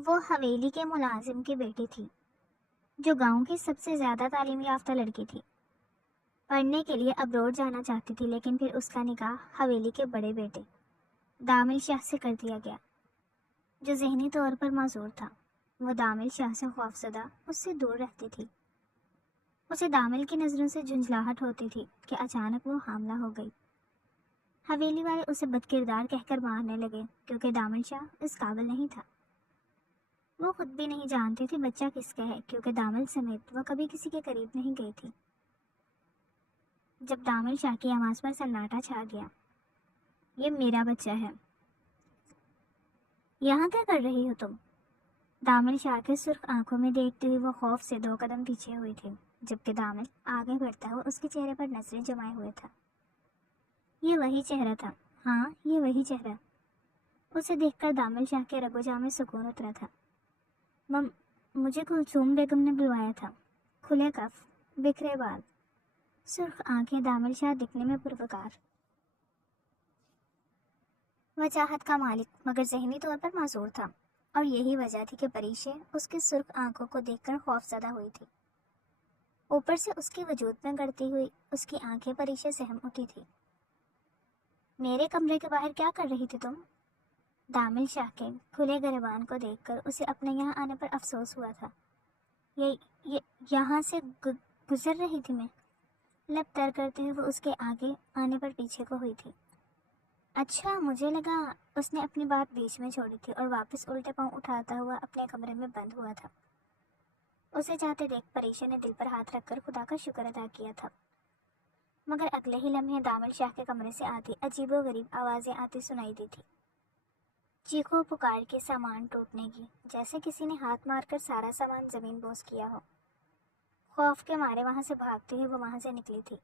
وہ حویلی کے ملازم کی بیٹی تھی جو گاؤں کی سب سے زیادہ تعلیم یافتہ لڑکی تھی۔ پڑھنے کے لیے ابروڈ جانا چاہتی تھی، لیکن پھر اس کا نکاح حویلی کے بڑے بیٹے دامل شاہ سے کر دیا گیا، جو ذہنی طور پر معذور تھا۔ وہ دامل شاہ سے خوفزدہ اس سے دور رہتی تھی۔ اسے دامل کی نظروں سے جھنجھلاہٹ ہوتی تھی کہ اچانک وہ حاملہ ہو گئی۔ حویلی والے اسے بد کردار کہہ کر مارنے لگے کیونکہ دامل شاہ اس قابل نہیں تھا۔ وہ خود بھی نہیں جانتی تھی بچہ کس کا ہے، کیونکہ دامل سمیت وہ کبھی کسی کے قریب نہیں گئی تھی۔ جب دامل شاہ کی آواز پر سناٹا چھا گیا، یہ میرا بچہ ہے، یہاں کیا کر رہی ہو تم؟ دامل شاہ کے سرخ آنکھوں میں دیکھتے ہوئے وہ خوف سے 2 قدم پیچھے ہوئی تھی، جبکہ دامل آگے بڑھتا ہوا اس کے چہرے پر نظریں جمائے ہوئے تھا۔ یہ وہی چہرہ تھا، ہاں یہ وہی چہرہ۔ اسے دیکھ کر دامل شاہ کے رگ و جاں میں سکون اترا تھا۔ مجھے کلثوم بیگم نے بلوایا تھا۔ کھلے کف، بکھرے بال، سرخ آنکھیں، دامل شاہ دکھنے میں پروکار، وجاہت کا مالک مگر ذہنی طور پر معذور تھا، اور یہی وجہ تھی کہ پریشے اس کی سرخ آنکھوں کو دیکھ کر خوفزدہ ہوئی تھی۔ اوپر سے اس کے وجود میں گڑتی ہوئی اس کی آنکھیں پریشے سہم اٹھی تھی۔ میرے کمرے کے باہر کیا کر رہی تھی تم؟ دامل شاہ کے کھلے گریبان کو دیکھ کر اسے اپنے یہاں آنے پر افسوس ہوا تھا۔ یہاں سے گزر رہی تھی میں، لب تر کرتے ہوئے وہ اس کے آگے آنے پر پیچھے کو ہوئی تھی۔ اچھا، مجھے لگا اس نے اپنی بات بیچ میں چھوڑی تھی اور واپس الٹے پاؤں اٹھاتا ہوا اپنے کمرے میں بند ہوا تھا۔ اسے جاتے دیکھ پریشا نے دل پر ہاتھ رکھ کر خدا کا شکر ادا کیا تھا، مگر اگلے ہی لمحے دامل شاہ کے کمرے سے آتی عجیب و غریب آوازیں آتی سنائی دی تھی، چیخو پکار کے سامان ٹوٹنے کی، جیسے کسی نے ہاتھ مار کر سارا سامان زمین بوس کیا ہو۔ خوف کے مارے وہاں سے بھاگتے ہوئے وہ وہاں سے نکلی تھی،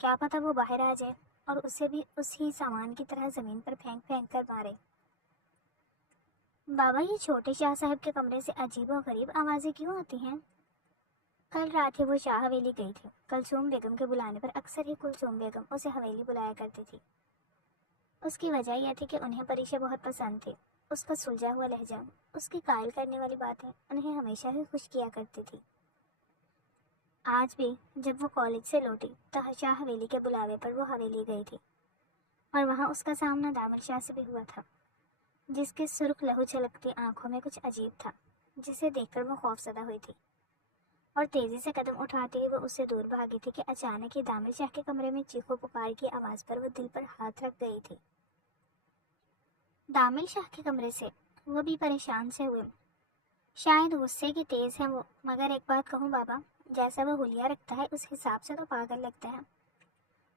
کیا پتہ وہ باہر آ جائے اور اسے بھی اسی سامان کی طرح زمین پر پھینک پھینک کر مارے۔ بابا، یہ چھوٹے شاہ صاحب کے کمرے سے عجیب و غریب آوازیں کیوں آتی ہیں؟ کل رات ہی وہ شاہ حویلی گئی تھی۔ کلثوم بیگم کے بلانے پر اکثر ہی کلثوم بیگم اسے حویلی بلایا کرتی تھی۔ اس کی وجہ یہ تھی کہ انہیں پریشا بہت پسند تھی۔ اس کا سلجھا ہوا لہجہ، اس کی قائل کرنے والی باتیں انہیں ہمیشہ ہی خوش کیا کرتی تھی۔ آج بھی جب وہ کالج سے لوٹی تو شاہ حویلی کے بلاوے پر وہ حویلی گئی تھی، اور وہاں اس کا سامنا دامل شاہ سے بھی ہوا تھا، جس کے سرخ لہو چھلکتی آنکھوں میں کچھ عجیب تھا، جسے دیکھ کر وہ خوفزدہ ہوئی تھی اور تیزی سے قدم اٹھاتے ہوئے وہ اس سے دور بھاگی تھی کہ اچانک ہی دامل شاہ کے کمرے میں چیخو پکار کی آواز پر وہ دل پر ہاتھ رکھ گئی تھی۔ دامل شاہ کے کمرے سے وہ بھی پریشان سے ہوئے، شاید غصے کی تیز ہے وہ، مگر ایک بات کہوں بابا، جیسا وہ حلیہ رکھتا ہے اس حساب سے تو پاگل لگتا ہے۔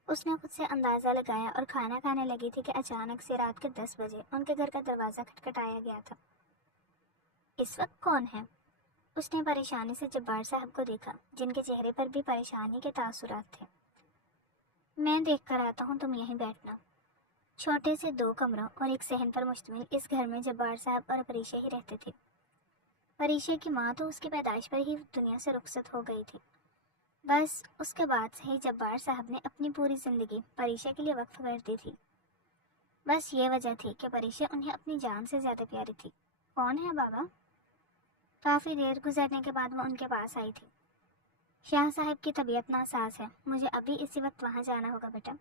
اس نے خود سے اندازہ لگایا اور کھانا کھانے لگی تھی کہ اچانک سے رات کے 10 بجے ان کے گھر کا دروازہ کھٹکھٹایا گیا تھا۔ اس وقت کون ہے؟ اس نے پریشانی سے جبار صاحب کو دیکھا، جن کے چہرے پر بھی پریشانی کے تاثرات تھے۔ میں دیکھ کر آتا ہوں، تم یہیں بیٹھنا۔ چھوٹے سے 2 کمروں اور ایک صحن پر مشتمل اس گھر میں جبار صاحب اور پریشا ہی رہتے تھے۔ پریشا کی ماں تو اس کی پیدائش پر ہی دنیا سے رخصت ہو گئی تھی، بس اس کے بعد سے ہی جبار صاحب نے اپنی پوری زندگی پریشا کے لیے وقف کر دی تھی۔ بس یہ وجہ تھی کہ پریشا انہیں اپنی جان سے زیادہ پیاری تھی۔ کون ہے بابا؟ کافی دیر گزرنے کے بعد وہ ان کے پاس آئی تھی۔ شاہ صاحب کی طبیعت ناساز ہے، مجھے ابھی اسی وقت وہاں جانا ہوگا بیٹا۔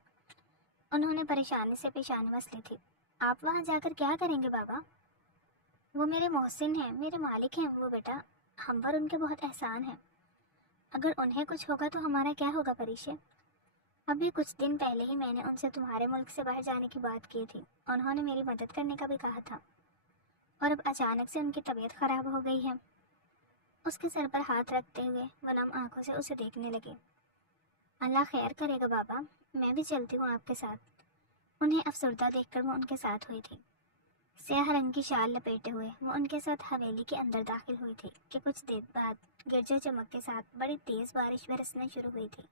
انہوں نے پریشانی سے پیشانی مس لی تھی۔ آپ وہاں جا کر کیا کریں گے بابا؟ وہ میرے محسن ہیں، میرے مالک ہیں وہ بیٹا، ہم پر ان کے بہت احسان ہیں۔ اگر انہیں کچھ ہوگا تو ہمارا کیا ہوگا پریشا؟ ابھی کچھ دن پہلے ہی میں نے ان سے تمہارے ملک سے باہر جانے کی بات کی تھی، انہوں نے میری مدد کرنے کا بھی کہا تھا، اور اب اچانک سے ان کی طبیعت خراب ہو گئی ہے۔ اس کے سر پر ہاتھ رکھتے ہوئے وہ نم آنکھوں سے اسے دیکھنے لگے۔ اللہ خیر کرے گا بابا، میں بھی چلتی ہوں آپ کے ساتھ۔ انہیں افسردہ دیکھ کر وہ ان کے ساتھ ہوئی تھی۔ سیاہ رنگ کی شال لپیٹے ہوئے وہ ان کے ساتھ حویلی کے اندر داخل ہوئی تھی کہ کچھ دیر بعد گرجا چمک کے ساتھ بڑی تیز بارش برسنا شروع ہوئی تھی۔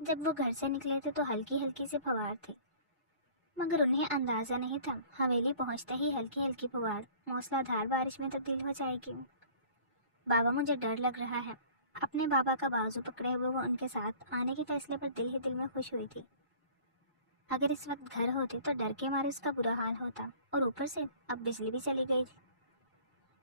جب وہ گھر سے نکلے تھے تو ہلکی ہلکی سی پھوار تھی، مگر انہیں اندازہ نہیں تھا حویلی پہنچتے ہی ہلکی ہلکی پھوار موسلا دھار بارش میں تبدیل ہو جائے گی۔ بابا، مجھے ڈر لگ رہا ہے۔ اپنے بابا کا بازو پکڑے ہوئے وہ ان کے ساتھ آنے کے فیصلے پر دل ہی دل میں خوش ہوئی تھی۔ اگر اس وقت گھر ہوتی تو ڈر کے مارے اس کا برا حال ہوتا، اور اوپر سے اب بجلی بھی چلی گئی تھی۔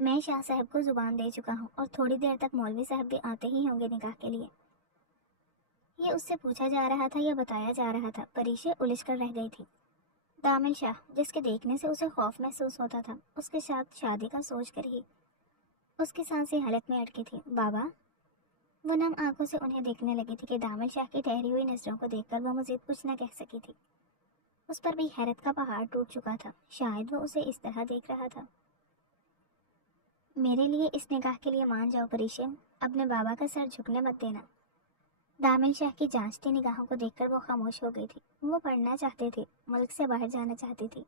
میں شاہ صاحب کو زبان دے چکا ہوں اور تھوڑی دیر تک مولوی صاحب بھی آتے ہی ہوں گے نکاح کے لیے۔ یہ اس سے پوچھا جا رہا تھا یا بتایا جا رہا تھا؟ پریشے الجھ کر رہ گئی تھی۔ دامل شاہ، جس کے دیکھنے سے اسے خوف محسوس ہوتا تھا، اس کے ساتھ شادی کا سوچ کر ہی اس کی سانسیں حلق میں اٹکی تھی۔ بابا؟ وہ نم آنکھوں سے انہیں دیکھنے لگی تھی کہ دامل شاہ کی ٹھہری ہوئی نظروں کو دیکھ کر وہ مزید کچھ نہ کہہ سکی تھی۔ اس پر بھی حیرت کا پہاڑ ٹوٹ چکا تھا، شاید وہ اسے اس طرح دیکھ رہا تھا۔ میرے لیے اس نکاح کے لیے مان جاؤ پریشے، اپنے بابا کا سر جھکنے مت دینا۔ دامل شاہ کی جانچتی نگاہوں کو دیکھ کر وہ خاموش ہو گئی تھی۔ وہ پڑھنا چاہتے تھے، ملک سے باہر جانا چاہتی تھی،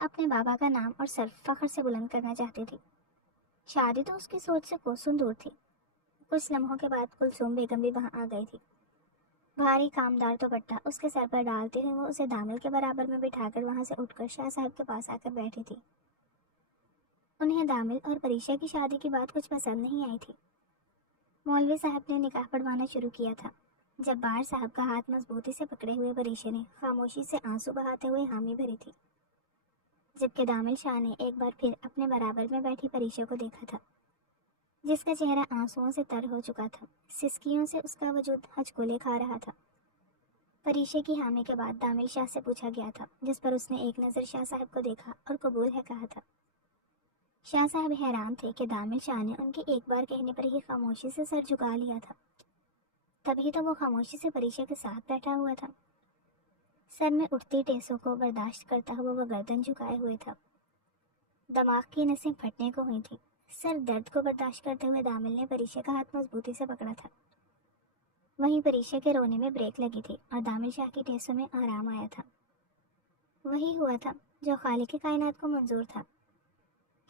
اپنے بابا کا نام اور سر فخر سے بلند کرنا چاہتی تھی۔ شادی تو اس کی سوچ سے کوسوں دور تھی۔ کچھ لمحوں کے بعد کلثوم بیگم بھی وہاں آ گئی تھی۔ بھاری کامدار دوپٹہ اس کے سر پر ڈالتے ہوئے وہ اسے دامل کے برابر میں بٹھا کر وہاں سے اٹھ کر شاہ صاحب کے پاس آ کر بیٹھی تھی۔ انہیں دامل اور پریشا کی شادی کی بات کچھ پسند نہیں آئی تھی۔ مولوی صاحب نے نکاح پڑھوانا شروع کیا تھا۔ جبار صاحب کا ہاتھ مضبوطی سے پکڑے ہوئے پریشے نے خاموشی سے آنسو بہاتے ہوئے حامی بھری تھی، جبکہ دامل شاہ نے ایک بار پھر اپنے برابر میں بیٹھی پریشا کو دیکھا تھا، جس کا چہرہ آنسوؤں سے تر ہو چکا تھا، سسکیوں سے اس کا وجود ہچکولے کھا رہا تھا۔ پریشے کی حامی کے بعد دامل شاہ سے پوچھا گیا تھا، جس پر اس نے ایک نظر شاہ صاحب کو دیکھا اور قبول ہے کہا تھا۔ شاہ صاحب حیران تھے کہ دامل شاہ نے ان کے ایک بار کہنے پر ہی خاموشی سے سر جھکا لیا تھا، تبھی تو وہ خاموشی سے پریشے کے ساتھ بیٹھا ہوا تھا، سر میں اٹھتی ٹیسوں کو برداشت کرتا ہوا وہ گردن جھکائے ہوئے تھا۔ دماغ کی نسیں پھٹنے کو ہوئی تھی۔ سر درد کو برداشت کرتے ہوئے دامل نے پریشے کا ہاتھ مضبوطی سے پکڑا تھا۔ وہیں پریشے کے رونے میں بریک لگی تھی اور دامل شاہ کی ٹیسوں میں آرام آیا تھا۔ وہی ہوا تھا جو خالق کائنات کو منظور تھا۔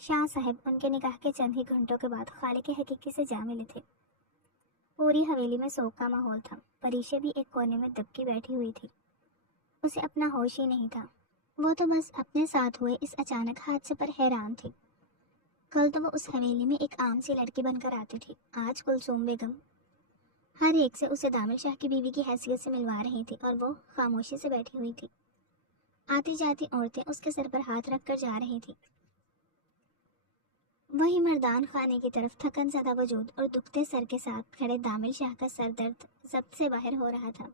شاہ صاحب ان کے نکاح کے چند ہی گھنٹوں کے بعد خالق حقیقی سے جا ملے تھے۔ پوری حویلی میں سوگ کا ماحول تھا۔ پریشے بھی ایک کونے میں دبکی بیٹھی ہوئی تھی۔ اسے اپنا ہوش ہی نہیں تھا۔ وہ تو بس اپنے ساتھ ہوئے اس اچانک حادثے پر حیران تھی۔ کل تو وہ اس حویلی میں ایک عام سی لڑکی بن کر آتی تھی، آج کلثوم بیگم ہر ایک سے اسے دامل شاہ کی بیوی کی حیثیت سے ملوا رہی تھی اور وہ خاموشی سے بیٹھی ہوئی تھی۔ آتی جاتی عورتیں اس کے سر پر ہاتھ رکھ کر جا رہی تھی۔ وہی مردان خانے کی طرف تھکن زدہ وجود اور دکھتے سر کے ساتھ کھڑے دامل شاہ کا سر درد ضبط سے باہر ہو رہا تھا۔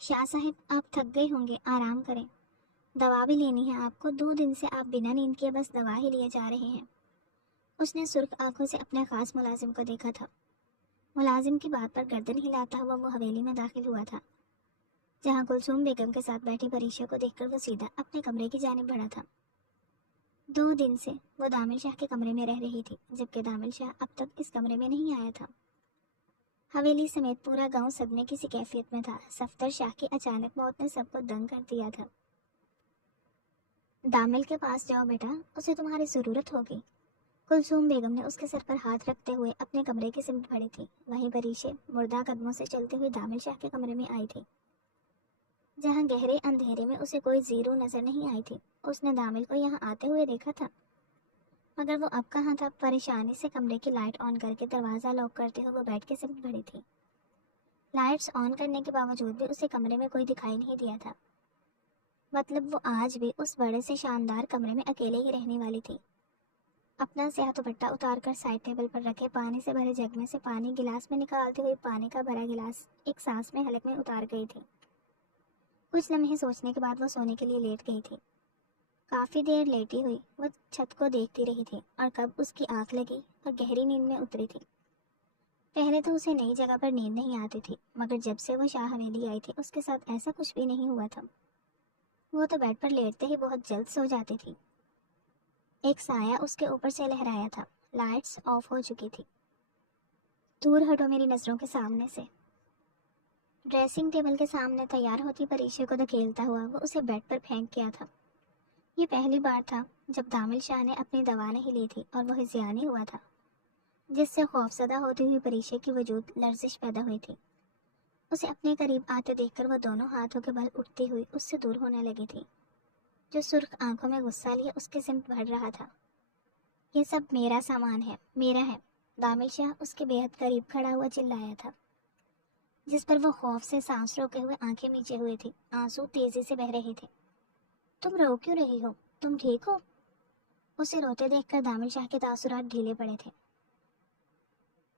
شاہ صاحب آپ تھک گئے ہوں گے، آرام کریں، دوا بھی لینی ہے آپ کو، 2 دن سے آپ بنا نیند کیے بس دوا ہی لیے جا رہے ہیں۔ اس نے سرخ آنکھوں سے اپنے خاص ملازم کو دیکھا تھا۔ ملازم کی بات پر گردن ہلاتا ہوا وہ حویلی میں داخل ہوا تھا، جہاں کلثوم بیگم کے ساتھ بیٹھی پریشا کو دیکھ کر وہ سیدھا اپنے کمرے کی جانب بڑھا تھا۔ 2 دن سے وہ دامل شاہ کے کمرے میں رہ رہی تھی، جبکہ دامل شاہ اب تک اس کمرے میں نہیں آیا تھا۔ حویلی سمیت پورا گاؤں صدمے کی سی کیفیت میں تھا۔ صفدر شاہ کی اچانک موت نے سب کو دنگ کر دیا تھا۔ دامل کے پاس جاؤ بیٹا، اسے تمہاری ضرورت ہوگی۔ کلثوم بیگم نے اس کے سر پر ہاتھ رکھتے ہوئے اپنے کمرے کی سمت بڑھی تھی۔ وہیں پریشے مردہ قدموں سے چلتے ہوئے دامل شاہ کے کمرے میں آئی تھی، جہاں گہرے اندھیرے میں اسے کوئی زیرو نظر نہیں آئی تھی۔ اس نے دامل کو یہاں آتے ہوئے دیکھا تھا، مگر وہ اب کہاں تھا۔ پریشانی سے کمرے کی لائٹ آن کر کے دروازہ لاک کرتے ہوئے وہ بیڈ کی سمت بڑھی تھی۔ لائٹس آن کرنے کے باوجود بھی اسے کمرے میں کوئی دکھائی نہیں دیا تھا، مطلب وہ آج بھی اس بڑے سے شاندار کمرے میں اکیلے ہی رہنے والی تھی۔ اپنا سیاہ دوپٹہ اتار کر سائڈ ٹیبل پر رکھے پانی سے بھرے جگ میں سے پانی گلاس میں نکالتے ہوئے پانی کا بھرا گلاس ایک سانس میں حلق میں اتار گئی تھی۔ کچھ لمحے سوچنے کے بعد وہ سونے کے لیے لیٹ گئی تھی۔ کافی دیر لیٹی ہوئی وہ چھت کو دیکھتی رہی تھی اور کب اس کی آنکھ لگی اور گہری نیند میں اتری تھی۔ پہلے تو اسے نئی جگہ پر نیند نہیں آتی تھی، مگر جب سے وہ شاہ حویلی آئی تھی اس کے ساتھ ایسا کچھ بھی نہیں ہوا تھا۔ وہ تو بیڈ پر لیٹتے ہی بہت جلد سو جاتی تھی۔ ایک سایہ اس کے اوپر سے لہرایا تھا۔ لائٹس آف ہو چکی تھی۔ دور ہٹو میری نظروں کے سامنے سے۔ ڈریسنگ ٹیبل کے سامنے تیار ہوتی پریشے کو دھکیلتا ہوا وہ اسے بیڈ پر پھینک گیا تھا۔ یہ پہلی بار تھا جب دامل شاہ نے اپنی دوا نہیں لی تھی اور وہ ہذیانی ہوا تھا، جس سے خوفزدہ ہوتی ہوئی پریشے کی وجود لرزش پیدا ہوئی تھی۔ اسے اپنے قریب آتے دیکھ کر وہ دونوں ہاتھوں کے بل اٹھتی ہوئی اس سے دور ہونے لگی تھی۔ جو سرخ آنکھوں میں غصہ لیے اس کے سمت بڑھ رہا تھا۔ یہ سب میرا سامان ہے، میرا ہے، دامل شاہ اس کے بے حد قریب کھڑا ہوا چلایا تھا، جس پر وہ خوف سے سانس روکے ہوئے آنکھیں میچے ہوئے تھی۔ آنسو تیزی سے بہہ رہے تھے۔ تم رو کیوں رہی ہو؟ تم ٹھیک ہو؟ اسے روتے دیکھ کر دامل شاہ کے تاثرات ڈھیلے پڑے تھے۔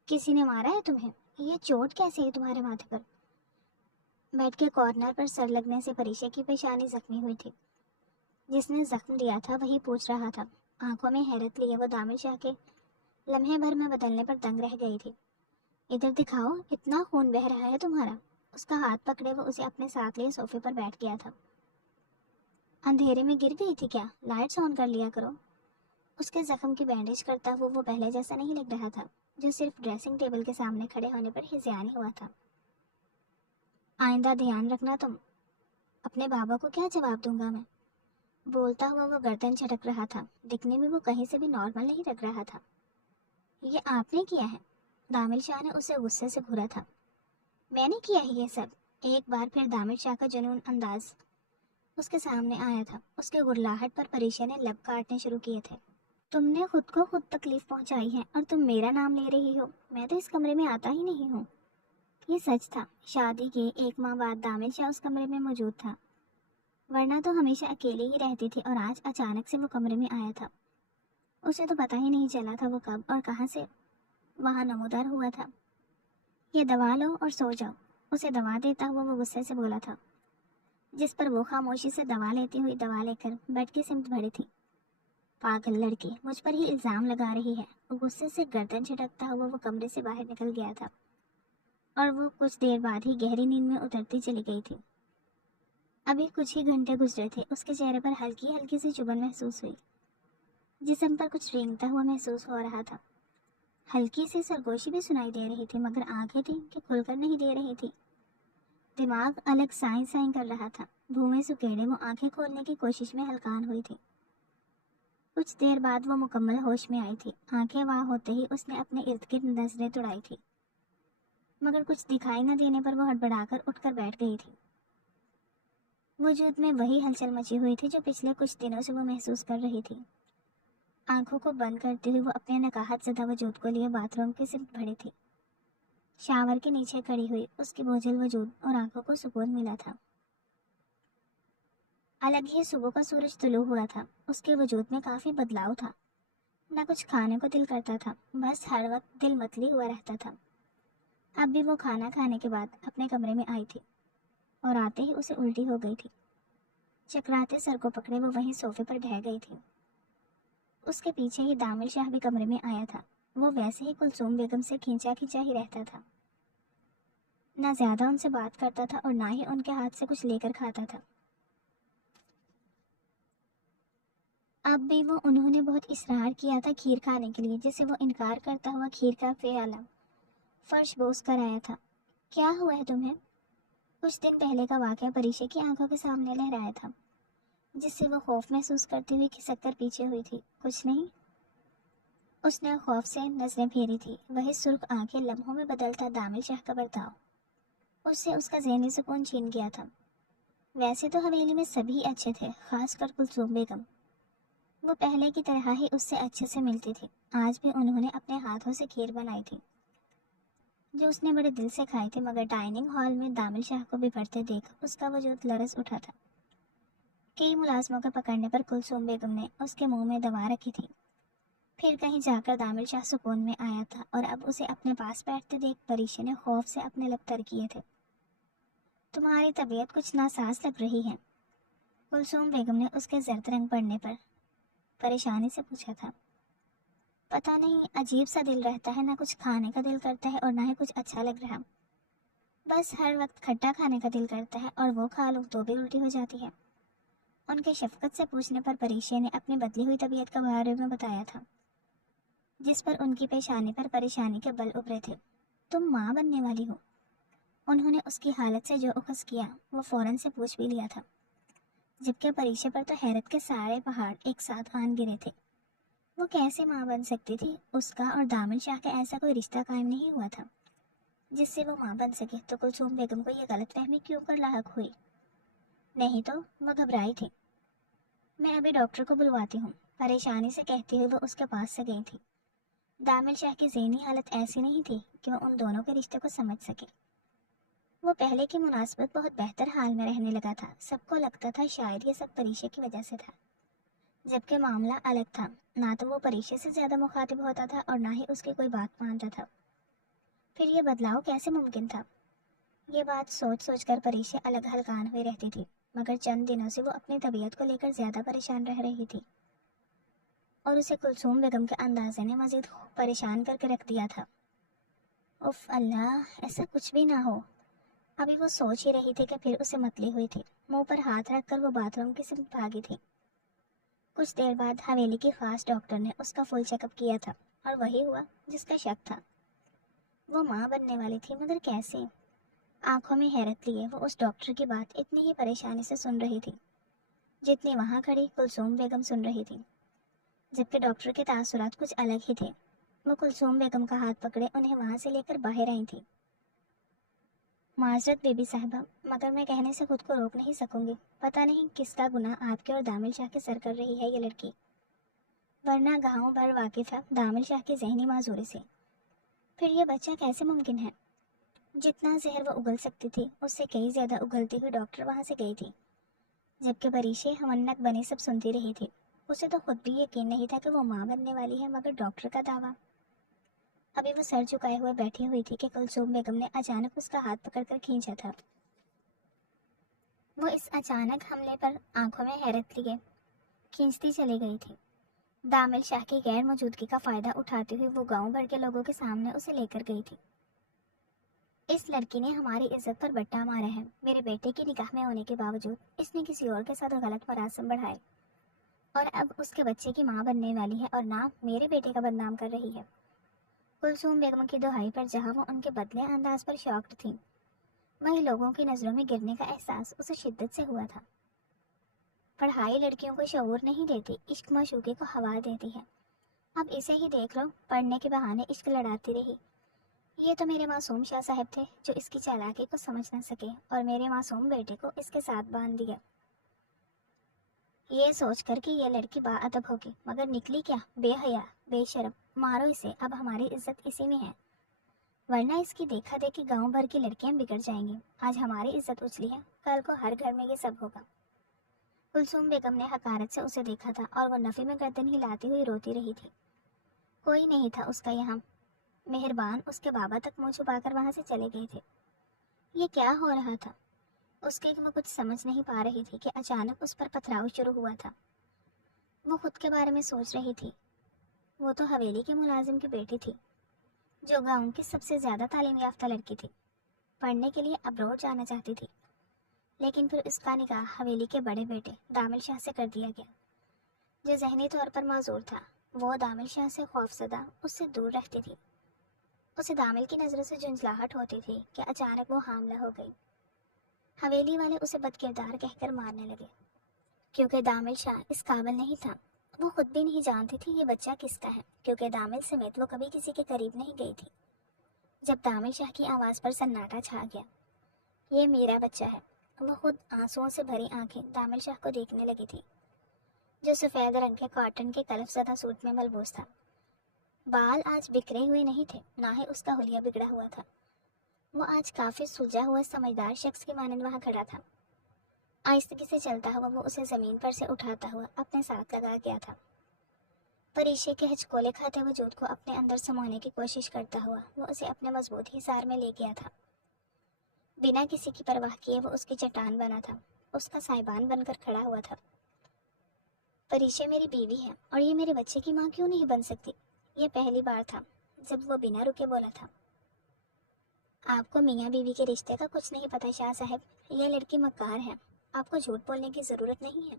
کسی نے مارا ہے تمہیں؟ یہ چوٹ کیسے ہے تمہارے ماتھے پر؟ بیڈ کے کارنر پر سر لگنے سے پریشا کی پیشانی زخمی ہوئی تھی۔ جس نے زخم دیا تھا وہی پوچھ رہا تھا۔ آنکھوں میں حیرت لیے وہ دامل شاہ کے لمحے بھر میں بدلنے پر دنگ رہ گئی تھی۔ ادھر دکھاؤ، اتنا خون بہہ رہا ہے تمہارا۔ اس کا ہاتھ پکڑے وہ اسے اپنے ساتھ لیے صوفے پر بیٹھ گیا تھا۔ اندھیرے میں گر گئی تھی کیا؟ لائٹس آن کر لیا کرو۔ اس کے زخم کی بینڈیج کرتا وہ پہلے جیسا نہیں لگ رہا تھا، جو صرف ڈریسنگ ٹیبل کے سامنے کھڑے ہونے پر ہی زیان ہوا تھا۔ آئندہ دھیان رکھنا تم۔ اپنے بابا کو کیا جواب دوں گا میں؟ بولتا ہوا وہ گردن جھٹک رہا تھا۔ دکھنے میں وہ کہیں سے بھی نارمل نہیں لگ رہا تھا۔ یہ آپ نے کیا ہے؟ دامل شاہ نے اسے غصے سے گھورا تھا۔ میں نے کیا ہے یہ سب؟ ایک بار پھر دامل شاہ کا جنون انداز اس کے سامنے آیا تھا۔ اس کے غرلاہٹ پر پریشا نے لب کاٹنے شروع کیے تھے۔ تم نے خود کو خود تکلیف پہنچائی ہے اور تم میرا نام لے رہی ہو؟ میں تو اس کمرے میں آتا ہی نہیں ہوں۔ یہ سچ تھا۔ شادی کے 1 ماہ بعد دامل شاہ اس کمرے میں موجود تھا، ورنہ تو ہمیشہ اکیلے ہی رہتی تھی، اور آج اچانک سے وہ کمرے میں آیا تھا۔ اسے تو پتہ ہی نہیں چلا تھا وہ کب اور کہاں سے وہاں نمودار ہوا تھا۔ یہ دوا لو اور سو جاؤ، اسے دوا دیتا ہوا وہ غصے سے بولا تھا، جس پر وہ خاموشی سے دوا لیتی ہوئی دوا لے کر بیڈ کی سمت بڑھی تھی۔ پاگل لڑکی، مجھ پر ہی الزام لگا رہی ہے۔ وہ غصے سے گردن جھٹکتا ہوا وہ کمرے سے باہر نکل گیا تھا، اور وہ کچھ دیر بعد ہی گہری نیند میں اترتی چلی گئی تھی۔ ابھی کچھ ہی گھنٹے گزرے تھے۔ اس کے چہرے پر ہلکی ہلکی سی چبھن محسوس ہوئی، جسم پر کچھ رینگتا ہوا محسوس ہو رہا تھا۔ ہلکی سی سرگوشی بھی سنائی دے رہی تھی، مگر آنکھیں تھیں کہ کھل کر نہیں دے رہی تھی۔ دماغ الگ سائیں سائیں کر رہا تھا۔ بھومے سکیڑے وہ آنکھیں کھولنے کی کوشش میں ہلکان ہوئی تھی۔ کچھ دیر بعد وہ مکمل ہوش میں آئی تھی۔ آنکھیں واہ ہوتے ہی اس نے اپنے ارد گرد نظریں دوڑائی تھی، مگر کچھ دکھائی نہ دینے پر وہ ہڑبڑا کر اٹھ کر بیٹھ گئی تھی۔ وجود میں وہی ہلچل مچی ہوئی تھی جو پچھلے کچھ دنوں سے وہ محسوس کر رہی تھی۔ آنکھوں کو بند کرتے ہوئے وہ اپنے نکاہت زدہ وجود کو لیے باتھ روم کی سمت بڑھی تھی۔ شاور کے نیچے کھڑی ہوئی اس کی بوجھل وجود اور آنکھوں کو سکون ملا تھا۔ الگ ہی صبح کا سورج طلوع ہوا تھا۔ اس کے وجود میں کافی بدلاؤ تھا۔ نہ کچھ کھانے کو دل کرتا تھا، بس ہر وقت دل متلی ہوا رہتا تھا۔ اب بھی وہ کھانا کھانے کے بعد اپنے کمرے میں آئی تھی، اور آتے ہی اسے الٹی ہو گئی تھی۔ چکراتے سر کو پکڑے وہ وہیں صوفے پر ڈھہ گئی تھی۔ اس کے پیچھے ہی دامل شاہ بھی کمرے میں آیا تھا۔ وہ ویسے ہی کلثوم بیگم سے کھینچا کھینچا ہی رہتا تھا، نہ زیادہ ان سے بات کرتا تھا اور نہ ہی ان کے ہاتھ سے کچھ لے کر کھاتا تھا۔ اب بھی انہوں نے بہت اصرار کیا تھا کھیر کھانے کے لیے، جسے وہ انکار کرتا ہوا کھیر کا پیالہ فرش بوس کر آیا تھا۔ کیا ہوا ہے تمہیں؟ کچھ دن پہلے کا واقعہ پریشا کی آنکھوں کے سامنے لہرایا تھا، جس سے وہ خوف محسوس کرتی ہوئی کھسک کر پیچھے ہوئی تھی۔ کچھ نہیں، اس نے خوف سے نظریں پھیری تھی۔ وہی سرخ آنکھیں، لمحوں میں بدلتا دامل شاہ کا برتاؤ اس سے اس کا ذہنی سکون چھین گیا تھا۔ ویسے تو حویلی میں سبھی اچھے تھے، خاص کر کلثوم بیگم۔ وہ پہلے کی طرح ہی اس سے اچھے سے ملتی تھی۔ آج بھی انہوں نے اپنے ہاتھوں سے کھیر بنائی تھی، جو اس نے بڑے دل سے کھائی تھی، مگر ڈائننگ ہال میں دامل شاہ کو بپھرتے دیکھ اس کا وجود لرز اٹھا تھا۔ کئی ملازموں کے پکڑنے پر کلثوم بیگم نے اس کے منہ میں دوا رکھی تھی۔ پھر کہیں جا کر دامل شاہ سکون میں آیا تھا، اور اب اسے اپنے پاس بیٹھتے دیکھ پریشا نے خوف سے اپنے لب تر کیے تھے۔ تمہاری طبیعت کچھ ناساز لگ رہی ہے، کلثوم بیگم نے اس کے زرد رنگ پڑنے پر پریشانی سے پوچھا تھا۔ پتہ نہیں، عجیب سا دل رہتا ہے، نہ کچھ کھانے کا دل کرتا ہے اور نہ ہی کچھ اچھا لگ رہا۔ بس ہر وقت کھٹا کھانے کا دل کرتا ہے، اور وہ کھا لو تو بھی الٹی ہو جاتی ہے۔ ان کے شفقت سے پوچھنے پر پریشا نے اپنی بدلی ہوئی طبیعت کا بارے میں بتایا تھا، جس پر ان کی پیشانی پر پریشانی کے بل ابھرے تھے۔ تم ماں بننے والی ہو؟ انہوں نے اس کی حالت سے جو اخذ کیا وہ فوراً سے پوچھ بھی لیا تھا، جبکہ پریشا پر تو حیرت کے سارے پہاڑ ایک ساتھ آن گرے تھے۔ وہ کیسے ماں بن سکتی تھی؟ اس کا اور دامل شاہ کا ایسا کوئی رشتہ قائم نہیں ہوا تھا جس سے وہ ماں بن سکے، تو کلثوم بیگم کو یہ غلط فہمی کیوں کر لاحق ہوئی؟ نہیں تو وہ گھبرائی تھی۔ میں ابھی ڈاکٹر کو بلواتی ہوں، پریشانی سے کہتی ہوئی وہ اس کے پاس سے گئی تھی۔ دامل شاہ کی ذہنی حالت ایسی نہیں تھی کہ وہ ان دونوں کے رشتے کو سمجھ سکے۔ وہ پہلے کی مناسبت بہت بہتر حال میں رہنے لگا تھا۔ سب کو لگتا تھا شاید یہ سب پریشا کی وجہ سے تھا، جبکہ معاملہ الگ تھا، نہ تو وہ پریشے سے زیادہ مخاطب ہوتا تھا اور نہ ہی اس کی کوئی بات مانتا تھا۔ پھر یہ بدلاؤ کیسے ممکن تھا؟ یہ بات سوچ سوچ کر پریشے الگ ہلکان ہوئی رہتی تھی، مگر چند دنوں سے وہ اپنی طبیعت کو لے کر زیادہ پریشان رہ رہی تھی، اور اسے کلثوم بیگم کے اندازے نے مزید پریشان کر کے رکھ دیا تھا۔ اف اللہ، ایسا کچھ بھی نہ ہو۔ ابھی وہ سوچ ہی رہی تھی کہ پھر اسے متلی ہوئی تھی، منہ پر ہاتھ رکھ کر وہ باتھ روم کی سمت بھاگی تھی۔ کچھ دیر بعد حویلی کی خاص ڈاکٹر نے اس کا فل چیک اپ کیا تھا، اور وہی ہوا جس کا شک تھا۔ وہ ماں بننے والی تھی، مگر کیسے؟ آنکھوں میں حیرت لیے وہ اس ڈاکٹر کی بات اتنی ہی پریشانی سے سن رہی تھی جتنی وہاں کھڑی کلثوم بیگم سن رہی تھی، جبکہ ڈاکٹر کے تاثرات کچھ الگ ہی تھے۔ وہ کلثوم بیگم کا ہاتھ پکڑے انہیں وہاں سے لے کر باہر آئی تھی۔ معذرت بی بی صاحبہ، مگر میں کہنے سے خود کو روک نہیں سکوں گی، پتہ نہیں کس کا گناہ آپ کے اور دامل شاہ کے سر کر رہی ہے یہ لڑکی، ورنہ گاؤں بھر واقف ہے دامل شاہ کی ذہنی معذوری سے۔ پھر یہ بچہ کیسے ممکن ہے؟ جتنا زہر وہ اگل سکتی تھی اس سے کئی زیادہ اگلتی ہوئی ڈاکٹر وہاں سے گئی تھی، جبکہ پریشے ہمنک بنے سب سنتی رہی تھی۔ اسے تو خود بھی یقین نہیں تھا کہ وہ ماں بننے والی ہے، مگر ڈاکٹر کا دعویٰ۔ ابھی وہ سر جھکائے ہوئے بیٹھی ہوئی تھی کہ کلثوم بیگم نے اچانک اس کا ہاتھ پکڑ کر کھینچا تھا۔ وہ اس اچانک حملے پر آنکھوں میں حیرت لیے کھینچتی چلی گئی تھی۔ دامل شاہ کی غیر موجودگی کا فائدہ اٹھاتے ہوئے وہ گاؤں بھر کے لوگوں کے سامنے اسے لے کر گئی تھی۔ اس لڑکی نے ہماری عزت پر بٹا مارا ہے، میرے بیٹے کی نکاح میں ہونے کے باوجود اس نے کسی اور کے ساتھ غلط مراسم بڑھائے، اور اب اس کے بچے کی ماں بننے والی ہے اور نہ میرے بیٹے کا بدنام کر رہی ہے۔ کلثوم بیگم کی دہائی پر جہاں وہ ان کے بدلے انداز پر شاکڈ تھی، وہیں لوگوں کی نظروں میں گرنے کا احساس اسے شدت سے ہوا تھا۔ پڑھائی لڑکیوں کو شعور نہیں دیتی، عشق معشوقے کو ہوا دیتی ہے۔ اب اسے ہی دیکھ لو، پڑھنے کے بہانے عشق لڑاتی رہی۔ یہ تو میرے معصوم شاہ صاحب تھے جو اس کی چالاکی کو سمجھ نہ سکے اور میرے معصوم بیٹے کو اس کے ساتھ باندھ دیا، یہ سوچ کر کہ یہ لڑکی با ادب ہوگی، مگر نکلی کیا بے حیا بے شرم۔ مارو اسے، اب ہماری عزت اسی میں ہے، ورنہ اس کی دیکھا دیکھی گاؤں بھر کی لڑکیاں بگڑ جائیں گی۔ آج ہماری عزت اچھلی ہے، کل کو ہر گھر میں یہ سب ہوگا۔ کلثوم بیگم نے حقارت سے اسے دیکھا تھا اور وہ نفی میں گردن ہلاتی ہوئی روتی رہی تھی۔ کوئی نہیں تھا اس کا یہاں، مہربان اس کے بابا تک منہ چھپا کر وہاں سے چلے گئے تھے۔ یہ کیا ہو رہا تھا؟ اس کے وہ کچھ سمجھ نہیں پا رہی تھی کہ اچانک اس پر پتھراؤ شروع ہوا تھا۔ وہ خود کے بارے میں سوچ رہی تھی۔ وہ تو حویلی کے ملازم کی بیٹی تھی، جو گاؤں کی سب سے زیادہ تعلیم یافتہ لڑکی تھی، پڑھنے کے لیے ابروڈ جانا چاہتی تھی، لیکن پھر اس کا نکاح حویلی کے بڑے بیٹے دامل شاہ سے کر دیا گیا، جو ذہنی طور پر معذور تھا۔ وہ دامل شاہ سے خوفزدہ اس سے دور رہتی تھی۔ اسے دامل کی نظروں سے جھنجھلاہٹ ہوتی تھی کہ اچانک وہ حاملہ ہو گئی۔ حویلی والے اسے بدکردار کہہ کر مارنے لگے، کیونکہ دامل شاہ اس قابل نہیں تھا۔ وہ خود بھی نہیں جانتی تھی یہ بچہ کس کا ہے، کیونکہ دامل سمیت وہ کبھی کسی کے قریب نہیں گئی تھی۔ جب دامل شاہ کی آواز پر سناٹا چھا گیا، یہ میرا بچہ ہے، وہ خود آنسوؤں سے بھری آنکھیں دامل شاہ کو دیکھنے لگی تھی، جو سفید رنگ کے کاٹن کے کلف زدہ سوٹ میں ملبوس تھا۔ بال آج بکھرے ہوئے نہیں تھے، نہ ہی اس کا حلیہ بگڑا ہوا تھا۔ وہ آج کافی سلجھا ہوا سمجھدار شخص کی مانند وہاں کھڑا تھا۔ آہستگی سے چلتا ہوا وہ اسے زمین پر سے اٹھاتا ہوا اپنے ساتھ لگا گیا تھا۔ پریشے کے ہچکولے کھاتے وجود کو اپنے اندر سمانے کی کوشش کرتا ہوا وہ اسے اپنے مضبوط حصار میں لے گیا تھا۔ بنا کسی کی پرواہ کیے وہ اس کی چٹان بنا تھا، اس کا سائبان بن کر کھڑا ہوا تھا۔ پریشے میری بیوی ہے، اور یہ میرے بچے کی ماں کیوں نہیں بن سکتی؟ یہ پہلی بار تھا جب وہ بنا رکے بولا تھا۔ آپ کو میاں بیوی کے رشتے کا کچھ نہیں پتا شاہ صاحب، یہ لڑکی مکار ہے، آپ کو جھوٹ بولنے کی ضرورت نہیں ہے۔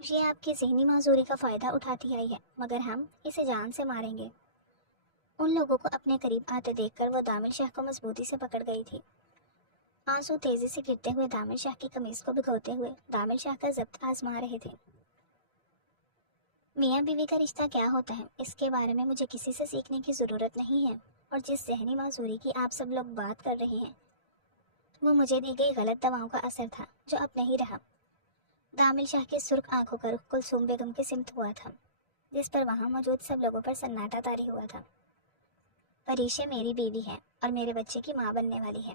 یہ آپ کی ذہنی معذوری کا فائدہ اٹھاتی آئی ہے، مگر ہم اسے جان سے ماریں گے۔ ان لوگوں کو اپنے قریب آتے دیکھ کر وہ دامل شاہ کو مضبوطی سے پکڑ گئی تھی۔ آنسو تیزی سے گرتے ہوئے دامل شاہ کی قمیض کو بھگوتے ہوئے دامل شاہ کا ضبط آزما رہے تھے۔ میاں بیوی کا رشتہ کیا ہوتا ہے، اس کے بارے میں مجھے کسی سے سیکھنے کی ضرورت نہیں ہے، اور جس ذہنی معذوری کی آپ سب لوگ بات کر رہے ہیں وہ مجھے دی گئی غلط دواؤں کا اثر تھا جو اب نہیں رہا۔ دامل شاہ کی سرخ آنکھوں کا رخ کلثوم بیگم کی سمت ہوا تھا، جس پر وہاں موجود سب لوگوں پر سناٹا طاری ہوا تھا۔ پریشے میری بیوی ہے اور میرے بچے کی ماں بننے والی ہے۔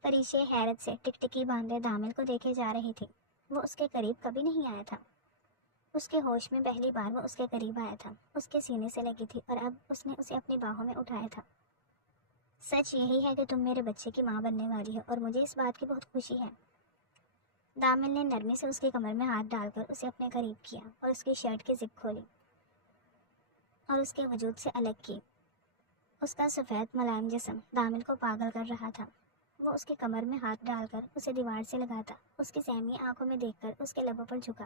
پریشے حیرت سے ٹکٹکی باندھے دامل کو دیکھے جا رہی تھی۔ وہ اس کے قریب کبھی نہیں آیا تھا۔ اس کے ہوش میں پہلی بار وہ اس کے قریب آیا تھا، اس کے سینے سے لگی تھی اور اب اس نے اسے اپنی باہوں میں اٹھایا تھا۔ سچ یہی ہے کہ تم میرے بچے کی ماں بننے والی ہو اور مجھے اس بات کی بہت خوشی ہے۔ دامل نے نرمی سے اس کی کمر میں ہاتھ ڈال کر اسے اپنے قریب کیا اور اس کی شرٹ کی زپ کھولی اور اس کے وجود سے الگ کی۔ اس کا سفید ملائم جسم دامل کو پاگل کر رہا تھا۔ وہ اس کی کمر میں ہاتھ ڈال کر اسے دیوار سے لگاتا، اس کی سہمی آنکھوں میں دیکھ کر اس کے لبوں پر جھکا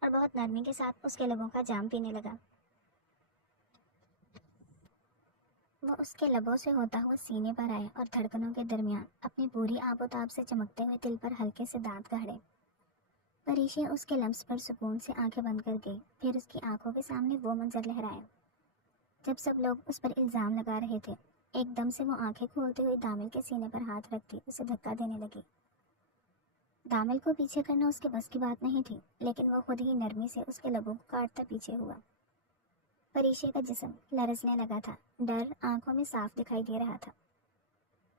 اور بہت نرمی کے ساتھ اس کے لبوں کا جام پینے لگا۔ وہ اس کے لبوں سے ہوتا ہوا سینے پر آئے اور دھڑکنوں کے درمیان اپنی پوری آب و تاب سے چمکتے ہوئے دل پر ہلکے سے دانت گاڑے۔ پریشے اس کے لمس پر سکون سے آنکھیں بند کر گئی، پھر اس کی آنکھوں کے سامنے وہ منظر لہرایا جب سب لوگ اس پر الزام لگا رہے تھے۔ ایک دم سے وہ آنکھیں کھولتے ہوئے دامل کے سینے پر ہاتھ رکھتی اسے دھکا دینے لگی۔ دامل کو پیچھے کرنا اس کے بس کی بات نہیں تھی، لیکن وہ خود ہی نرمی سے اس کے لبوں کو کاٹتا پیچھے ہوا۔ پریشے کا جسم لرزنے لگا تھا، ڈر آنکھوں میں صاف دکھائی دے رہا تھا۔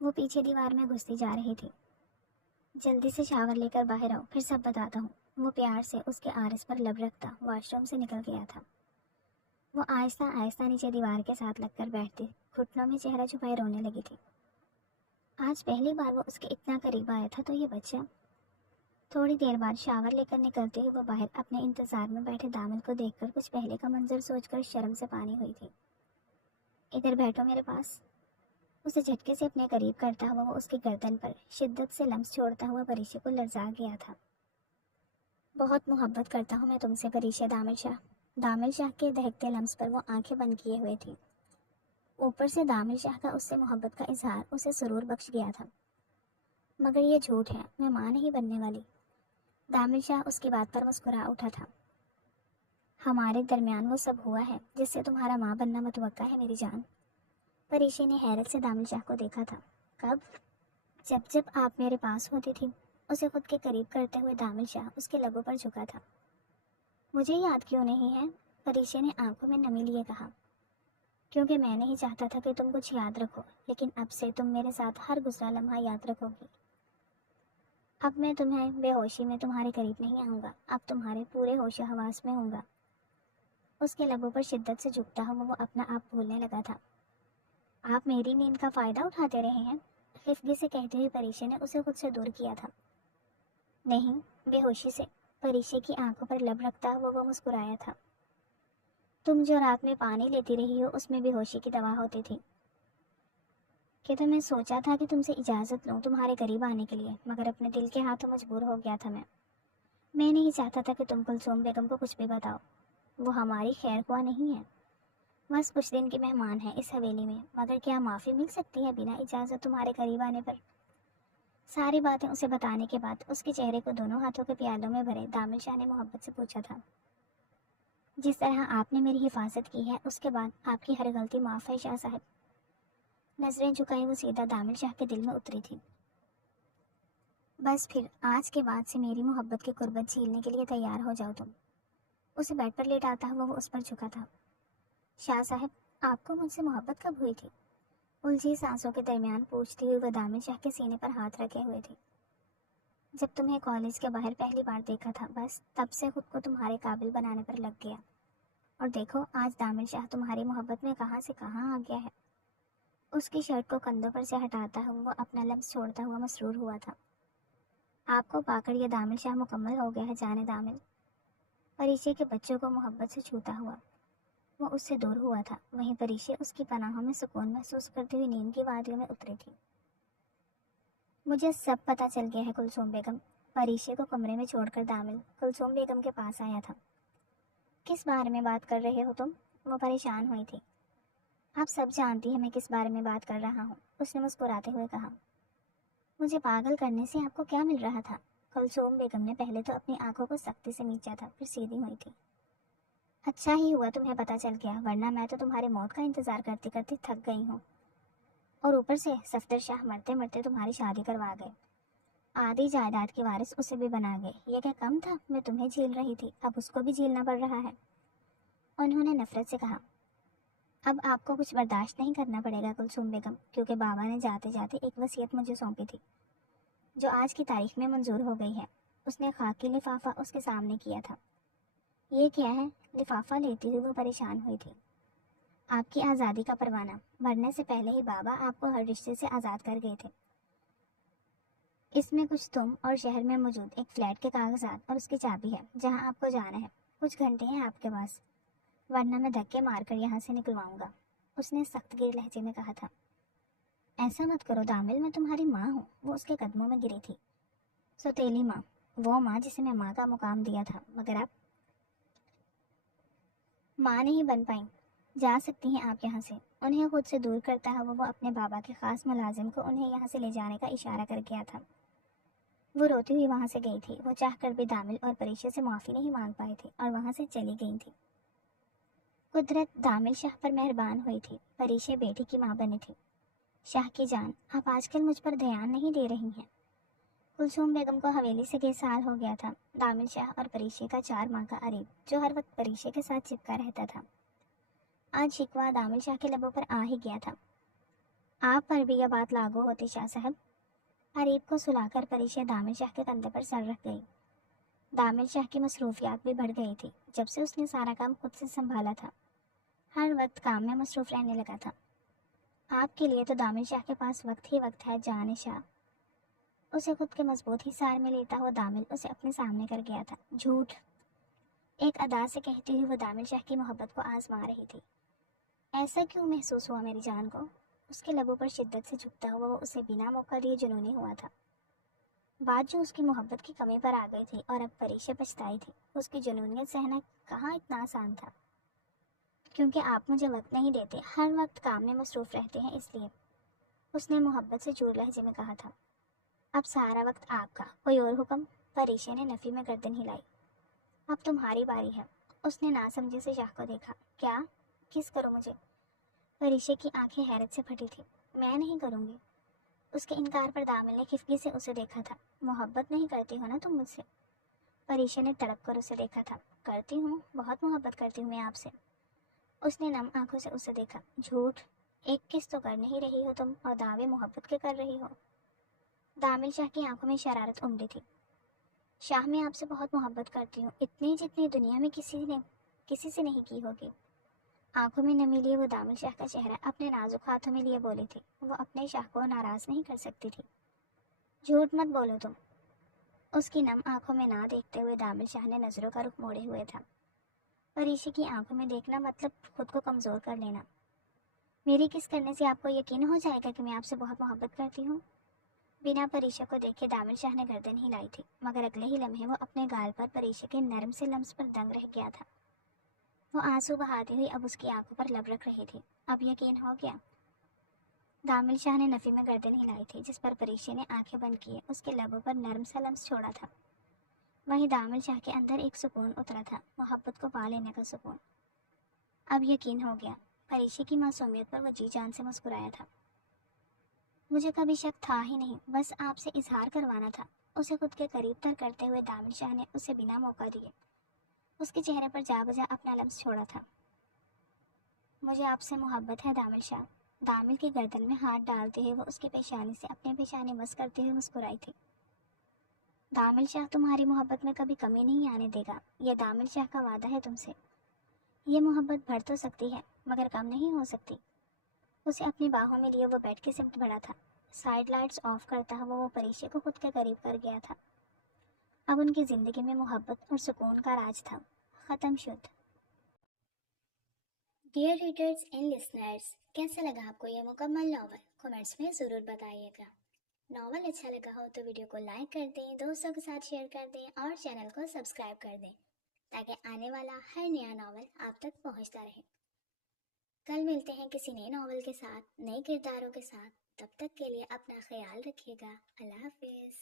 وہ پیچھے دیوار میں گھستی جا رہی تھی۔ جلدی سے شاور لے کر باہر آؤ، پھر سب بتاتا ہوں۔ وہ پیار سے اس کے آرس پر لب رکھتا واش روم سے نکل گیا تھا۔ وہ آہستہ آہستہ نیچے دیوار کے ساتھ لگ کر بیٹھتی، گھٹنوں میں چہرہ چھپائے رونے لگی تھی۔ آج پہلی بار وہ اس کے اتنا قریب آیا تھا تو یہ بچہ۔ تھوڑی دیر بعد شاور لے کر نکلتے ہوئے وہ باہر اپنے انتظار میں بیٹھے دامل کو دیکھ کر کچھ پہلے کا منظر سوچ کر شرم سے پانی ہوئی تھی۔ ادھر بیٹھو میرے پاس۔ اسے جھٹکے سے اپنے قریب کرتا ہوا وہ اس کی گردن پر شدت سے لمس چھوڑتا ہوا پریشے کو لرزا گیا تھا۔ بہت محبت کرتا ہوں میں تم سے پریشے دامل شاہ۔ دامل شاہ کے دہکتے لمس پر وہ آنکھیں بند کیے ہوئے تھی۔ اوپر سے دامل شاہ کا اس سے محبت کا اظہار اسے سرور بخش گیا تھا۔ مگر یہ جھوٹ ہے، میں ماں نہیں بننے والی۔ دامل شاہ اس کی بات پر مسکرا اٹھا تھا۔ ہمارے درمیان وہ سب ہوا ہے جس سے تمہارا ماں بننا متوقع ہے میری جان۔ پریشے نے حیرت سے دامل شاہ کو دیکھا تھا۔ کب؟ جب آپ میرے پاس ہوتی تھی۔ اسے خود کے قریب کرتے ہوئے دامل شاہ اس کے لبوں پر جھکا تھا۔ مجھے یاد کیوں نہیں ہے؟ پریشے نے آنکھوں میں نمی لیے کہا۔ کیونکہ میں نہیں چاہتا تھا کہ تم کچھ یاد رکھو، لیکن اب سے تم میرے ساتھ ہر گزرا لمحہ یاد رکھو گی۔ اب میں تمہیں بے ہوشی میں تمہارے قریب نہیں آؤں گا، اب تمہارے پورے ہوش و حواس میں ہوں گا۔ اس کے لبوں پر شدت سے جھکتا ہوا وہ اپنا آپ بھولنے لگا تھا۔ آپ میری نیند کا فائدہ اٹھاتے رہے ہیں؟ خفگی سے کہتے ہوئے پریشے نے اسے خود سے دور کیا تھا۔ نہیں، بے ہوشی سے۔ پریشے کی آنکھوں پر لب رکھتا ہوا وہ مسکرایا تھا۔ تم جو رات میں پانی لیتی رہی ہو اس میں بے ہوشی کی دوا ہوتی تھی۔ کہ تو میں سوچا تھا کہ تم سے اجازت لوں تمہارے قریب آنے کے لیے، مگر اپنے دل کے ہاتھوں مجبور ہو گیا تھا میں نہیں چاہتا تھا کہ تم کلثوم بیگم کو کچھ بھی بتاؤ۔ وہ ہماری خیر خواہ نہیں ہے، بس کچھ دن کی مہمان ہے اس حویلی میں، مگر کیا معافی مل سکتی ہے بنا اجازت تمہارے قریب آنے پر؟ ساری باتیں اسے بتانے کے بعد اس کے چہرے کو دونوں ہاتھوں کے پیالوں میں بھرے دامل شاہ نے محبت سے پوچھا تھا۔ جس طرح آپ نے میری حفاظت کی ہے اس کے بعد آپ کی ہر غلطی معاف ہے شاہ صاحب۔ نظریں جھکائی وہ سیدھا دامل شاہ کے دل میں اتری تھی۔ بس پھر آج کے بعد سے میری محبت کی قربت جھیلنے کے لیے تیار ہو جاؤ تم۔ اسے بیڈ پر لیٹاتا ہوا وہ اس پر جھکا تھا۔ شاہ صاحب، آپ کو مجھ سے محبت کب ہوئی تھی؟ الجھی سانسوں کے درمیان پوچھتی ہوئی وہ دامل شاہ کے سینے پر ہاتھ رکھے ہوئے تھی۔ جب تمہیں کالج کے باہر پہلی بار دیکھا تھا، بس تب سے خود کو تمہارے قابل بنانے پر لگ گیا۔ اور دیکھو آج دامل شاہ تمہاری محبت میں کہاں سے کہاں آ گیا ہے۔ اس کی شرٹ کو کندھوں پر سے ہٹاتا ہوا وہ اپنا لمس چھوڑتا ہوا مسرور ہوا تھا۔ آپ کو پا کر یہ دامل شاہ مکمل ہو گیا ہے جانے دامل۔ پریشے کے بچوں کو محبت سے چھوتا ہوا وہ اس سے دور ہوا تھا، وہیں پریشے اس کی پناہوں میں سکون محسوس کرتی ہوئی نیند کی وادیوں میں اتری تھی۔ مجھے سب پتہ چل گیا ہے کلثوم بیگم۔ پریشے کو کمرے میں چھوڑ کر دامل کلثوم بیگم کے پاس آیا تھا۔ کس بارے میں بات کر رہے ہو تم؟ وہ پریشان ہوئی تھی۔ آپ سب جانتی ہیں میں کس بارے میں بات کر رہا ہوں، اس نے مسکراتے ہوئے کہا۔ مجھے پاگل کرنے سے آپ کو کیا مل رہا تھا؟ کلثوم بیگم نے پہلے تو اپنی آنکھوں کو سختی سے نیچا تھا، پھر سیدھی ہوئی تھی۔ اچھا ہی ہوا تمہیں پتہ چل گیا، ورنہ میں تو تمہارے موت کا انتظار کرتے کرتے تھک گئی ہوں۔ اور اوپر سے صفدر شاہ مرتے مرتے تمہاری شادی کروا گئے، آدھی جائیداد کے وارث اسے بھی بنا گئے۔ یہ کیا کم تھا؟ میں تمہیں جھیل رہی تھی، اب اس کو بھی جھیلنا پڑ رہا ہے، انہوں نے نفرت سے کہا۔ اب آپ کو کچھ برداشت نہیں کرنا پڑے گا کلثوم بیگم، کیونکہ بابا نے جاتے جاتے ایک وصیت مجھے سونپی تھی جو آج کی تاریخ میں منظور ہو گئی ہے۔ اس نے خاکی لفافہ اس کے سامنے کیا تھا۔ یہ کیا ہے؟ لفافہ لیتی ہوئی وہ پریشان ہوئی تھی۔ آپ کی آزادی کا پروانہ، مرنے سے پہلے ہی بابا آپ کو ہر رشتے سے آزاد کر گئے تھے۔ اس میں کچھ تم اور شہر میں موجود ایک فلیٹ کے کاغذات اور اس کی چابی ہے جہاں آپ کو جانا ہے۔ کچھ گھنٹے ہیں آپ کے پاس، ورنہ میں دھکے مار کر یہاں سے نکلواؤں گا، اس نے سخت گیر لہجے میں کہا تھا۔ ایسا مت کرو دامل، میں تمہاری ماں ہوں۔ وہ اس کے قدموں میں گری تھی۔ سوتیلی ماں، وہ ماں جسے میں ماں کا مقام دیا تھا، مگر آپ ماں نہیں بن پائیں۔ جا سکتی ہیں آپ یہاں سے۔ انہیں خود سے دور کرتا ہوا وہ اپنے بابا کے خاص ملازم کو انہیں یہاں سے لے جانے کا اشارہ کر گیا تھا۔ وہ روتی ہوئی وہاں سے گئی تھی۔ وہ چاہ کر بھی دامل اور پریشے سے معافی نہیں مانگ پائی تھی اور وہاں سے چلی گئی تھی۔ قدرت دامل شاہ پر مہربان ہوئی تھی۔ پریشے بیٹی کی ماں بنی تھی۔ شاہ کی جان، آپ آج کل مجھ پر دھیان نہیں دے رہی ہیں۔ کلثوم بیگم کو حویلی سے 2 سال ہو گیا تھا۔ دامل شاہ اور پریشے کا 4 ماہ کا عریب جو ہر وقت پریشے کے ساتھ چپکا رہتا تھا، آج شکوہ دامل شاہ کے لبوں پر آ ہی گیا تھا۔ آپ پر بھی یہ بات لاگو ہوتی شاہ صاحب؟ عریب کو سلا کر پریشے دامل شاہ کے کندھے پر سر رکھ گئی۔ دامل شاہ کی مصروفیات بھی بڑھ گئی تھی جب سے اس نے سارا کام خود سے سنبھالا تھا۔ ہر وقت کام میں مصروف رہنے لگا تھا۔ آپ کے لیے تو دامل شاہ کے پاس وقت ہی وقت ہے جان شاہ۔ اسے خود کے مضبوط ہی سار میں لیتا ہوا دامل اسے اپنے سامنے کر گیا تھا۔ جھوٹ، ایک ادا سے کہتی ہوئی وہ دامل شاہ کی محبت کو آزما رہی تھی۔ ایسا کیوں محسوس ہوا میری جان کو؟ اس کے لبوں پر شدت سے جھکتا ہوا وہ اسے بنا موقع دیے جنونی ہوا تھا۔ بات جو اس کی محبت کی کمی پر آ گئی تھی اور اب پریشے پچھتائی تھی، اس کی جنونیت سہنا کہاں اتنا آسان تھا۔ کیونکہ آپ مجھے وقت نہیں دیتے، ہر وقت کام میں مصروف رہتے ہیں، اس لیے، اس نے محبت سے چور لہجے میں کہا تھا۔ اب سارا وقت آپ کا، کوئی اور حکم؟ پریشے نے نفی میں گردن ہلائی۔ اب تمہاری باری ہے۔ اس نے ناسمجھی سے شاہ کو دیکھا۔ کیا؟ کس کرو مجھے؟ پریشے کی آنکھیں حیرت سے پھٹی تھی۔ میں نہیں کروں گی۔ اس کے انکار پر دامل نے خفگی سے اسے دیکھا تھا۔ محبت نہیں کرتی ہو نا تم مجھ سے؟ پریشے نے تڑپ کر اسے دیکھا تھا۔ کرتی ہوں، بہت محبت کرتی ہوں میں آپ سے۔ اس نے نم آنکھوں سے اسے دیکھا۔ جھوٹ، ایک کس تو کر نہیں رہی ہو تم اور دعوے محبت کے کر رہی ہو۔ دامل شاہ کی آنکھوں میں شرارت امڑی تھی۔ شاہ میں آپ سے بہت محبت کرتی ہوں، اتنی جتنی دنیا میں کسی سے نہیں کی ہوگی۔ آنکھوں میں نمی لیے وہ دامل شاہ کا چہرہ اپنے نازک ہاتھوں میں لیے بولی تھی۔ وہ اپنے شاہ کو ناراض نہیں کر سکتی تھی۔ جھوٹ مت بولو تم۔ اس کی نم آنکھوں میں نہ دیکھتے ہوئے دامل شاہ نے نظروں کا رخ موڑے ہوئے تھا۔ پریشے کی آنکھوں میں دیکھنا مطلب خود کو کمزور کر لینا۔ میری کس کرنے سے آپ کو یقین ہو جائے گا کہ میں آپ سے بہت محبت کرتی ہوں؟ بنا پریشے کو دیکھے دامل شاہ نے گردن ہلائی تھی، مگر اگلے ہی لمحے وہ اپنے گال پر پریشے کے نرم سے لمس پر دنگ رہ گیا تھا۔ وہ آنسو بہاتی ہوئی اب اس کی آنکھوں پر لب رکھ رہی تھی۔ اب یقین ہو گیا؟ دامل شاہ نے نفی میں گردن ہلائی تھی، جس پر پریشے نے آنکھیں بند کیے اس کے لبوں پر نرم سا لمس چھوڑا تھا۔ وہیں دامل شاہ کے اندر ایک سکون اترا تھا، محبت کو پا لینے کا سکون۔ اب یقین ہو گیا۔ پریشے کی معصومیت پر وہ جی جان سے مسکرایا تھا۔ مجھے کبھی شک تھا ہی نہیں، بس آپ سے اظہار کروانا تھا۔ اسے خود کے قریب تر کرتے ہوئے دامل شاہ نے اسے بنا موقع دیے اس کے چہرے پر جا بجا اپنا لمس چھوڑا تھا۔ مجھے آپ سے محبت ہے دامل شاہ۔ دامل کی گردن میں ہاتھ ڈالتے ہوئے وہ اس کی پیشانی سے اپنے پیشانی مس کرتے ہوئے مسکرائی تھی۔ دامل شاہ تمہاری محبت میں کبھی کمی نہیں آنے دے گا، یہ دامل شاہ کا وعدہ ہے تم سے۔ یہ محبت بڑھ تو سکتی ہے مگر کم نہیں ہو سکتی۔ اسے اپنی باہوں میں لیے وہ بیڈ کی سمت بڑھا تھا۔ سائیڈ لائٹس آف کرتا ہوا وہ پریشے کو خود کے قریب کر گیا تھا۔ اب ان کی زندگی میں محبت اور سکون کا راج تھا۔ ختم شد۔ ڈیئر ریڈرز اینڈ لسنرز، کیسا لگا آپ کو یہ مکمل ناول؟ کمنٹس میں ضرور بتائیے گا۔ ناول اچھا لگا ہو تو ویڈیو کو لائک کر دیں، دوستوں کے ساتھ شیئر کر دیں اور چینل کو سبسکرائب کر دیں تاکہ آنے والا ہر نیا ناول آپ تک پہنچتا رہے۔ کل ملتے ہیں کسی نئے ناول کے ساتھ، نئے کرداروں کے ساتھ۔ تب تک کے لیے اپنا خیال رکھیے گا۔ اللہ حافظ۔